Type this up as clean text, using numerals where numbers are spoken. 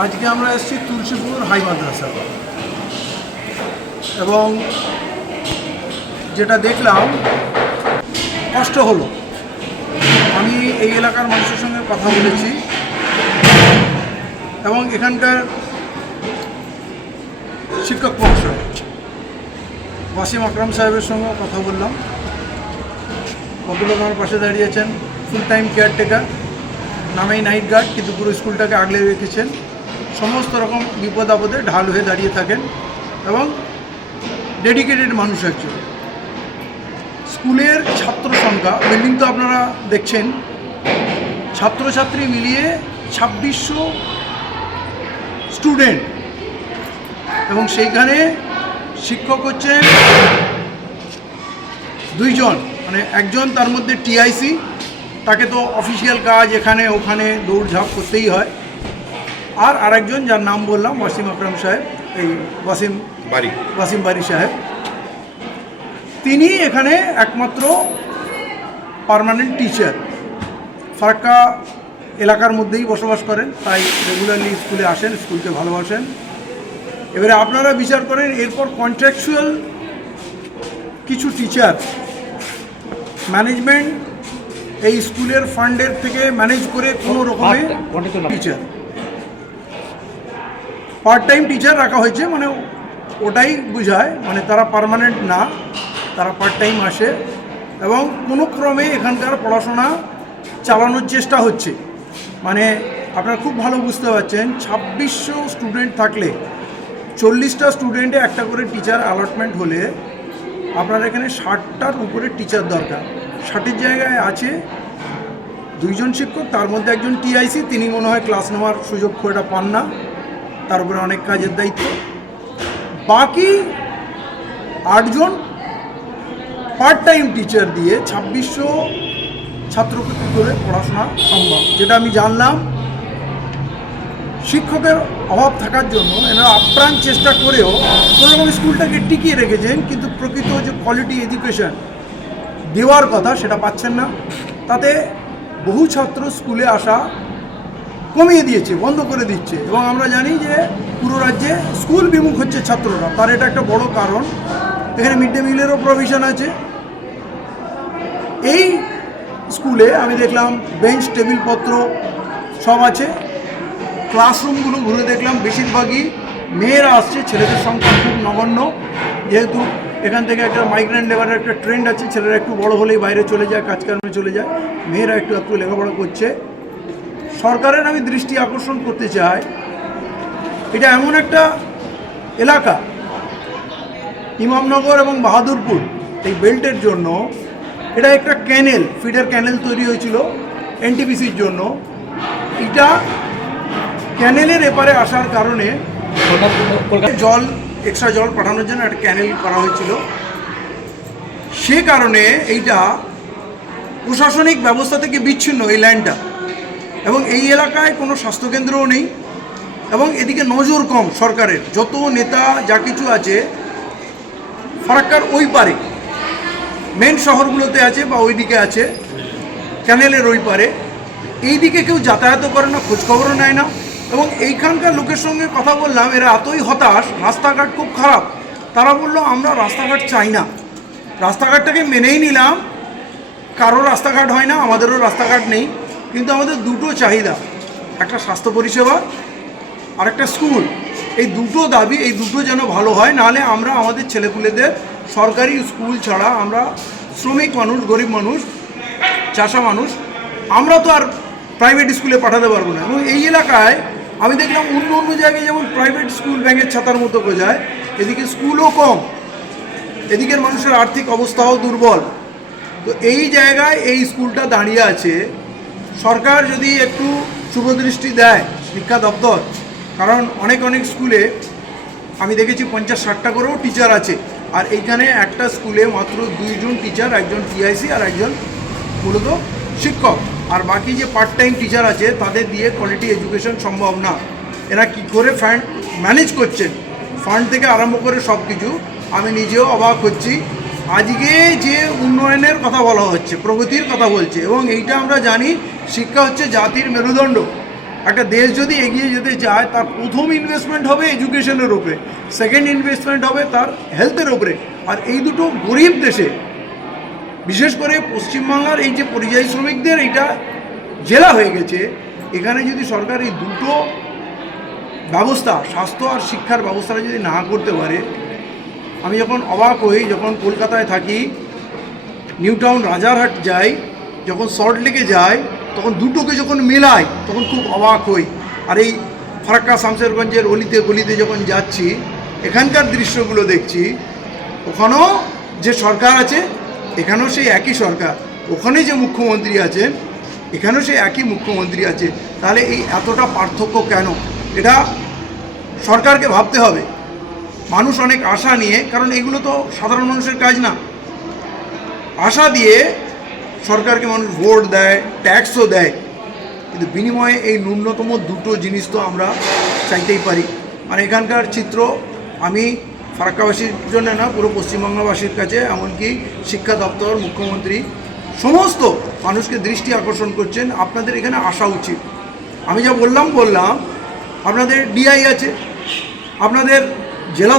আজকে আমরা এসেছি তুলসীপুর হাই মাদ্রাসা এবং যেটা দেখলাম কষ্ট হলো। আমি এই এলাকার মানুষের সঙ্গে কথা বলেছি এবং এখানকার শিক্ষক মহাশয় ওয়াসিম আকরাম সাহেবের সঙ্গে কথা বললাম। ভদ্রলোক আমার পাশে দাঁড়িয়েছেন, ফুল টাইম কেয়ারটেকার, নামেই নাইট গার্ড, কিন্তু পুরো স্কুলটাকে আগলে রেখেছেন। সমস্ত রকম বিপদ আপদে ঢাল হয়ে দাঁড়িয়ে থাকেন এবং ডেডিকেটেড মানুষ একজন। স্কুলের ছাত্র সংখ্যা, বিল্ডিং তো আপনারা দেখছেন, ছাত্রছাত্রী মিলিয়ে 2600 স্টুডেন্ট এবং সেইখানে শিক্ষক হচ্ছেন 2 জন, মানে একজন তার মধ্যে টিআইসি, তাকে তো অফিসিয়াল কাজ এখানে ওখানে দৌড়ঝাঁপ করতেই হয়, আর আরেকজন যার নাম বললাম ওয়াসিম আকরাম সাহেব, এই ওয়াসিম বারি সাহেব, তিনি এখানে একমাত্র পার্মানেন্ট টিচার। ফারাক্কা এলাকার মধ্যেই বসবাস করেন, তাই রেগুলারলি স্কুলে আসেন, স্কুলকে ভালোবাসেন। এবারে আপনারা বিচার করেন, এরপর কন্ট্রাকচুয়াল কিছু টিচার ম্যানেজমেন্ট এই স্কুলের ফান্ডের থেকে ম্যানেজ করে কোনো রকমের টিচার, পার্ট টাইম টিচার রাখা হয়েছে, মানে ওটাই বোঝায়, মানে তারা পার্মানেন্ট না, তারা পার্ট টাইম আসে এবং কোনো ক্রমে এখানকার পড়াশোনা চালানোর চেষ্টা হচ্ছে। মানে আপনারা খুব ভালো বুঝতে পারছেন, 2600 স্টুডেন্ট থাকলে 40টা স্টুডেন্টে একটা করে টিচার অ্যালটমেন্ট হলে আপনার এখানে 60টার উপরে টিচার দরকার। 60-এর জায়গায় আছে 2 জন শিক্ষক, তার মধ্যে একজন টিআইসি, তিনি মনে হয় ক্লাস নেওয়ার সুযোগ খুব একটা পান না, তার উপরে অনেক কাজের দায়িত্ব। বাকি 8 জন পার্ট টাইম টিচার দিয়ে 2600 ছাত্রকে কী করে পড়াশোনা সম্ভব। যেটা আমি জানলাম, শিক্ষকের অভাব থাকার জন্য এনারা আপ্রাণ চেষ্টা করেও কোনোরকম স্কুলটাকে টিকিয়ে রেখেছেন, কিন্তু প্রকৃত যে কোয়ালিটি এডুকেশন দেওয়ার কথা সেটা পাচ্ছেন না। তাতে বহু ছাত্র স্কুলে আসা কমিয়ে দিয়েছে, বন্ধ করে দিচ্ছে এবং আমরা জানি যে পুরো রাজ্যে স্কুল বিমুখ হচ্ছে ছাত্ররা, তার এটা একটা বড় কারণ। এখানে মিড ডে মিলেরও প্রভিশন আছে। এই স্কুলে আমি দেখলাম বেঞ্চ টেবিলপত্র সব আছে। ক্লাসরুমগুলো ঘুরে দেখলাম বেশিরভাগই মেয়েরা আসছে, ছেলেদের সংখ্যা খুব নগণ্য। যেহেতু এখান থেকে একটা মাইগ্রেন্ট লেবারের একটা ট্রেন্ড আছে, ছেলেরা একটু বড় হলেই বাইরে চলে যায়, কাজকর্মে চলে যায়, মেয়েরা একটু লেখাপড়া করছে। সরকারের আমি দৃষ্টি আকর্ষণ করতে চাই, এটা এমন একটা এলাকা, ইমামনগর এবং বাহাদুরপুর এই বেল্টের জন্য এটা একটা ক্যানেল, ফিডার ক্যানেল তৈরি হয়েছিল এনটিপিসির জন্য। এটা ক্যানেলের এপারে আসার কারণে জল, এক্সট্রা জল পাঠানোর জন্য একটা ক্যানেল করা হয়েছিল। সে কারণে এইটা প্রশাসনিক ব্যবস্থা থেকে বিচ্ছিন্ন এই ল্যান্ডটা, এবং এই এলাকায় কোনো স্বাস্থ্যকেন্দ্রও নেই এবং এদিকে নজর কম সরকারের। যত নেতা যা কিছু আছে ফারাক্কার ওই পারে মেন শহরগুলোতে আছে বা ওই দিকে আছে, ক্যানেলের ওই পারে। এই দিকে কেউ যাতায়াতও করে না, খোঁজখবরও নেয় না। এবং এইখানকার লোকের সঙ্গে কথা বললাম, এরা এতই হতাশ, রাস্তাঘাট খুব খারাপ। তারা বললো আমরা রাস্তাঘাট চাই না, রাস্তাঘাটটাকে মেনেই নিলাম, কারো রাস্তাঘাট হয় না, আমাদেরও রাস্তাঘাট নেই, কিন্তু আমাদের দুটো চাহিদা, একটা স্বাস্থ্য পরিষেবা আর একটা স্কুল। এই দুটো দাবি, এই দুটো যেন ভালো হয়, নাহলে আমরা আমাদের ছেলেপুলেদের সরকারি স্কুল ছাড়া, আমরা শ্রমিক মানুষ, গরিব মানুষ, চাষা মানুষ, আমরা তো আর প্রাইভেট স্কুলে পাঠাতে পারবো না। এবং এই এলাকায় আমি দেখলাম অন্য জায়গায় যেমন প্রাইভেট স্কুল ব্যাঙের ছাতার মতো বোঝায়, এদিকে স্কুলও কম, এদিকের মানুষের আর্থিক অবস্থাও দুর্বল। তো এই জায়গায় এই স্কুলটা দাঁড়িয়ে আছে। সরকার যদি একটু শুভদৃষ্টি দেয়, শিক্ষা দপ্তর, কারণ অনেক স্কুলে আমি দেখেছি 50-60টা করেও টিচার আছে, আর এইখানে একটা স্কুলে মাত্র 2 জন টিচার, একজন টিআইসি আর একজন মূলত শিক্ষক, আর বাকি যে পার্ট টাইম টিচার আছে তাদের দিয়ে কোয়ালিটি এডুকেশন সম্ভব না। এরা কি করে ফান্ড ম্যানেজ করছেন, ফান্ড থেকে আরম্ভ করে সব কিছু, আমি নিজেও অবাক হচ্ছি। আজকে যে উন্নয়নের কথা বলা হচ্ছে, প্রগতির কথা বলছে, এবং এইটা আমরা জানি শিক্ষা হচ্ছে জাতির মেরুদণ্ড। একটা দেশ যদি এগিয়ে যেতে চায় তার প্রথম ইনভেস্টমেন্ট হবে এডুকেশনের উপরে, সেকেন্ড ইনভেস্টমেন্ট হবে তার হেলথের উপরে। আর এই দুটো গরিব দেশে, বিশেষ করে পশ্চিমবাংলার এই যে পরিযায়ী শ্রমিকদের এইটা জেলা হয়ে গেছে, এখানে যদি সরকার এই দুটো ব্যবস্থা, স্বাস্থ্য আর শিক্ষার ব্যবস্থাটা যদি না করতে পারে, আমি যখন অবাক হই, যখন কলকাতায় থাকি, নিউ টাউন রাজারহাট যাই, যখন সল্টলেকে যাই, তখন দুটোকে যখন মেলাই তখন খুব অবাক হই। আর এই ফারাক্কা শামশেরগঞ্জের অলিতে গলিতে যখন যাচ্ছি, এখানকার দৃশ্যগুলো দেখছি, ওখানেও যে সরকার আছে এখানেও সেই একই সরকার, ওখানে যে মুখ্যমন্ত্রী আছেন এখানেও সেই একই মুখ্যমন্ত্রী আছে। তাহলে এই এতটা পার্থক্য কেন? এটা সরকারকে ভাবতে হবে। মানুষ অনেক আশা নিয়ে, কারণ এগুলো তো সাধারণ মানুষের কাজ না, আশা দিয়ে সরকারকে মানুষ ভোট দেয়, ট্যাক্সও দেয়, কিন্তু বিনিময়ে এই ন্যূনতম দুটো জিনিস তো আমরা চাইতেই পারি। মানে এখানকার চিত্র আমি ফারাক্কাবাসীর জন্য না, পুরো পশ্চিমবাংলাবাসীর কাছে, এমনকি শিক্ষা দপ্তর, মুখ্যমন্ত্রী সমস্ত মানুষকে দৃষ্টি আকর্ষণ করছেন, আপনাদের এখানে আসা উচিত। আমি যা বললাম, আপনাদের ডিআই আছে, আপনাদের জেলা